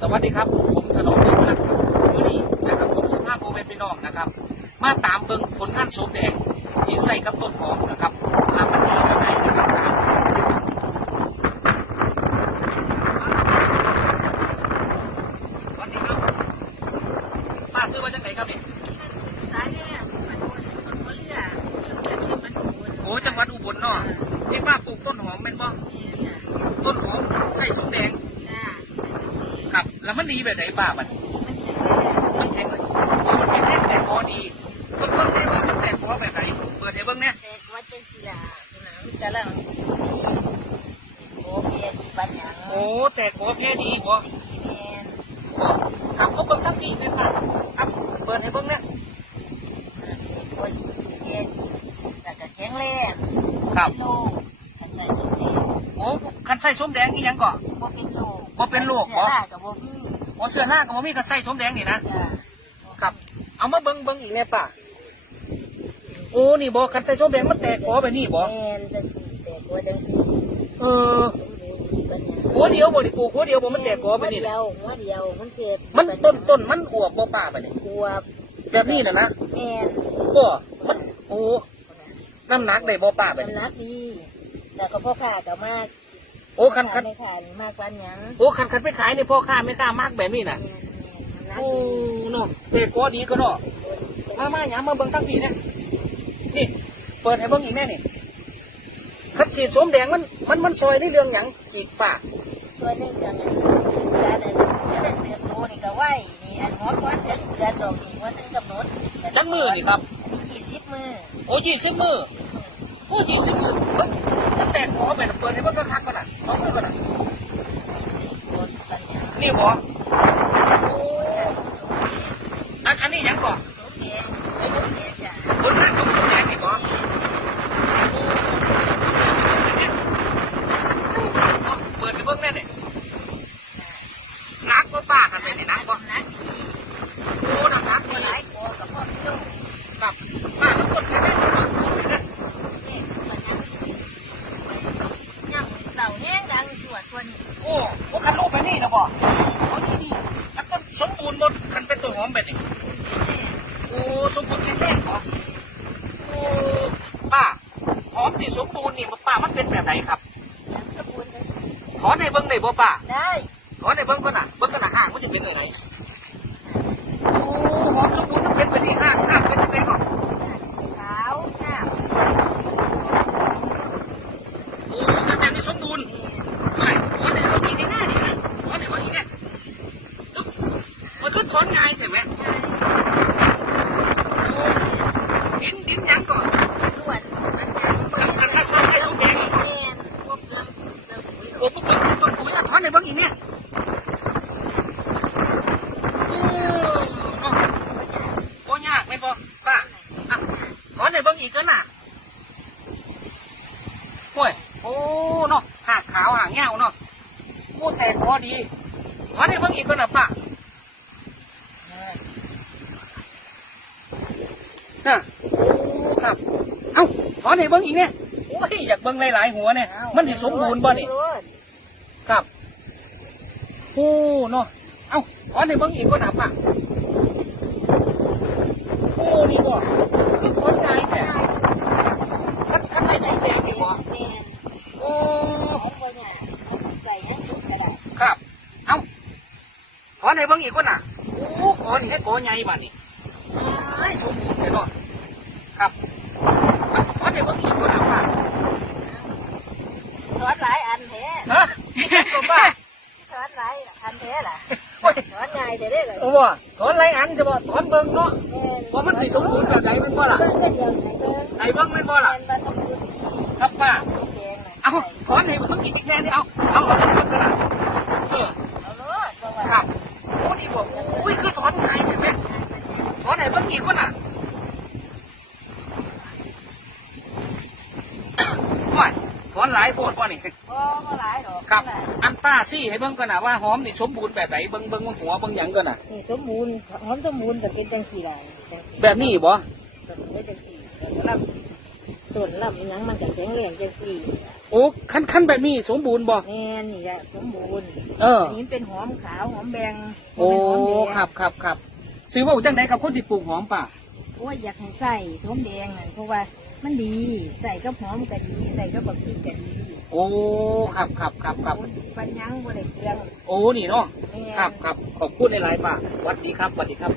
สวัสดีครับ ผมถนอมเดชพัฒน์ครับวันนี้นะครับผมสภาพโมเมนพี่น้องนะครับ มาตามเบิ่งผลงานโสมแดงที่ใส่กับต้นหอมนะครับทำมันดีแบบไหนนะครับตามสวัสดีครับป้าซื้อมาจากไหนครับเนี่ยสายเนี่ยมันโดนมันก็เลือดมันโดนโอ้จังหวัดอุบลเนาะที่ป้าปลูกต้นหอมเป็นบ่เนี่ยต้นหอมใส่โสมแดงจ้าครับ แล้วมันดีแบบไหนป้ามันมันแข็งเลยโอ้มันแข็งแรงแต่พอดีเบิ่งเบิ่งได้ว่ามันแต่พอแบบไหนเปิดให้เบิ่งเนี่ยแต่วัดเป็นศิลาคุณน้ำจะเล่าโอเคปัญญาโอ้แต่ขอแค่ดีบ่แมนบ่ครับเขาเบิ่งทั้งปีเลยครับครับเปิดให้เบิ่งเนี่ยคนเย็นแต่ก็แข็งแรงครับโลกันใส่สุดเองโอ้คันใส่ส้มแดงนี่ยังก่อบ่เป็นโลบ่เป็นโรคบ่บ่กับบ่มี โอ้เสื้อหน้าก็บ่มีคันใส่ส้มแดงนี่นะจ้าครับ เอามาเบิ่งเบิ่งอีกแน่ป่ะโอ้นี่บ่คันใส่ส้มแดงมันแตกขอแบบนี้บ่แมนจะจีแต่กลัวจังสิเออสมบูรณ์ปัญญาหัวเดียวบ่ดิปลูกหัวเดียวบ่มันแตกขอแบบนี้เดีนะยวหัวเดียวมันเจ็บมันต้นต้นมันอวบบ่ป่าแบบนี้กลัวแบบนี้น่ะนะแมนก็มันโอ้น้ำหนักได้บ่ป่าแบบมันนี้นักดีแต่ก็พ่อค้าก็มาก โอ้คันคันไม่ขายมากกว่าหยังโอ้คันคันไปขายในพ่อค้าไม่กล้ามากแบบนี้น่ะแม่นๆมันนักโอ้ดีเนาะเตะก็ดีก็เนาะมามาหยามมาเบิ่งทั้งปีเนี่ยนี่ เปิดให้เบิ่งอีกแน่นี่คัดฉีดสวมแดงมันมันมันซอยในเรื่องหยังอีกป่าตัวหนึงจังเลยการอันจะได้เติบโตนี่ก็ไหวนี่อันหัวก้อนจะเดือนดอกนี่ว่าถึงกำหนดจักมือนี่ครับอันนี้กี่สิบมือโอ้ยี่สิบมือ โอ้ยี่สิบมือเฮ้ยมันแตกหัวไปน่ะเปิดให้เบิ่งคักๆก่อนน่ะสองมือก่อนน่ะโดนปัญญานี่บ่โอ้อันอันนี้หยังก่อนสมเด็จสมเด็จจ้ะบนหางของสวมแดงนี่บ่เปิดให้เบิ่งแน่นี่นักบ่ป้ากันเลยนี่นักบ่นักดีโอ้หนักนักตัวดีหลายโกกับพ่อพี่ลูก กับป้าทั้งหมดแค่นี้ นี่ปัญญาย่ำเต่าแห้งดังสวดคน โอ้พวกคันลูกไปนี่นะ บ่โอ้นี่นี่แล้วก็สมบูรณ์หมดมันเป็นตัวหอมแบบนี้โอ้สมบูรณ์แข็งแรงเหรอโอ้ป้าหอมที่สมบูรณ์นี่ป้ามันเป็นแบบไหนครับสมบูรณ์เลยขอในเบิ้งได้บ่ป้าได้ขอในเบิ้งก่อนน่ะเบิ้งก่อนน่ะห่างมันจะเป็นยังไงโอ้หอมสมบูรณ์มันเป็นแบบนี้ห่างห่างเป็นยังไงก่อน ขาวหน้า โอ้แต่แบบนี้สมบูรณ์ไม่ขอในเบิ้งอีกในหน้านี่นะขอในเบิ้งอีกเนี่ยอึ๊บ มันก็ถอนง่ายใช่ไหมดินดินยังก่อนล้วนกันกันถ้าใส่ใส่สุกแดงแมนพวกเครื่องเครื่องปุ๋ยโอ้ปุ๊บปุ๊บปุ๊บปุ๊บปุ๋ยอะถอนในบิ้งอีกเนี่ยโอ้เนาะโอ้ยากไหม่บ่ป้าอะถอนในบิ้งอีกก็น่ะโอ้ยโอ้เนาะหากขาวหางเงาเนาะโอ้แต่พอดีถอนในเบิ้งอีกก็น่ะป้าน่ะ ครับ เอ้าถอนในเบิ้งอีกเนี่ยโอ้ยอยากเบิ้งหลายๆหัวเนี่ยมันสิสมบูรณ์บ่นี่ครับโอ้เนาะเอ้าขอในเบิ้งอีกก็หนับอะโอ้นี่บ่คือถอนง่ายแท้กัดกัดใส่สองแสงนี่บ่แม่นโอ้ของคนเนี่ยใส่ยังสุดก็ได้ครับ เอ้าขอในเบิ้งอีกก็น่ะโอ้ขอนี่ให้ขอใหญ่บ้านี่ ไอ้สมบูรณ์เลยเนาะครับเอ้าขอในเบิ้งอีกก็หนับอะสอนหลายอันแท้ฮะก็บ้าสอนหลายอันแท้ล่ะโอ้ยสอนง่ายแต่ได้เลยโอ้บ่ถอนหลายอันจะบ่ถอนเบิ้งเนาะแม่นว่ามันสิสมบูรณ์แบบไหนมันบ่ล่ะเบิ่งก็เดียวไหนเบิ่งไอ้เบิ้งแม่นบ่ล่ะแม่นบ่ต้องดูครับป้าแดงน่ะเอาถอนให้เบิ่งอีกแน่นี่เอาเอาเอาเอากระดาษเออ เอาโลดบ่ว่า ครับโอ้นี่บอกโอ้ยคือถอนง่ายเห็นไหมถอนให้เบิ่งอีกคนน่ะว่า ถอนหลายโพดว่านี่ บ่บ่หลายดอกครับ อันป้าซี่ให้เบิ่งก่อนน่ะว่าหอมนี่สมบูรณ์แบบไหนเบิ่งเบิ่งว่าหัวเบิ่งหยังก่อนน่ะนี่สมบูรณ์หอมสมบูรณ์ก็เป็นจังซี่ล่ะจังซี่แบบนี้บ่ต้นไม้จังซี่ต้นลำต้นลำอีหยังมันก็แข็งแรงจังซี่โอ้ขั้นขั้นแบบนี้สมบูรณ์บ่แม่นนี่แหละสมบูรณ์เออ อันนี้เป็นหอมขาวหอมแบงโอ้เป็นหอมแดงครับครับครับซื้อว่าจังไดกับคนที่ปลูกหอมป่าโอ้ยอยากให้ใส่สมแดงนั่นเพราะว่า มันดีใส่กับหอมก็ดีใส่กับบักพริกก็ดีโอ้ครับครับครับครับปัญญังบ่ได้เปลืองโอ้นี่เนาะแม่นครับครับขอบคุณหลายๆป่าสวัสดีครับสวัสดีครับ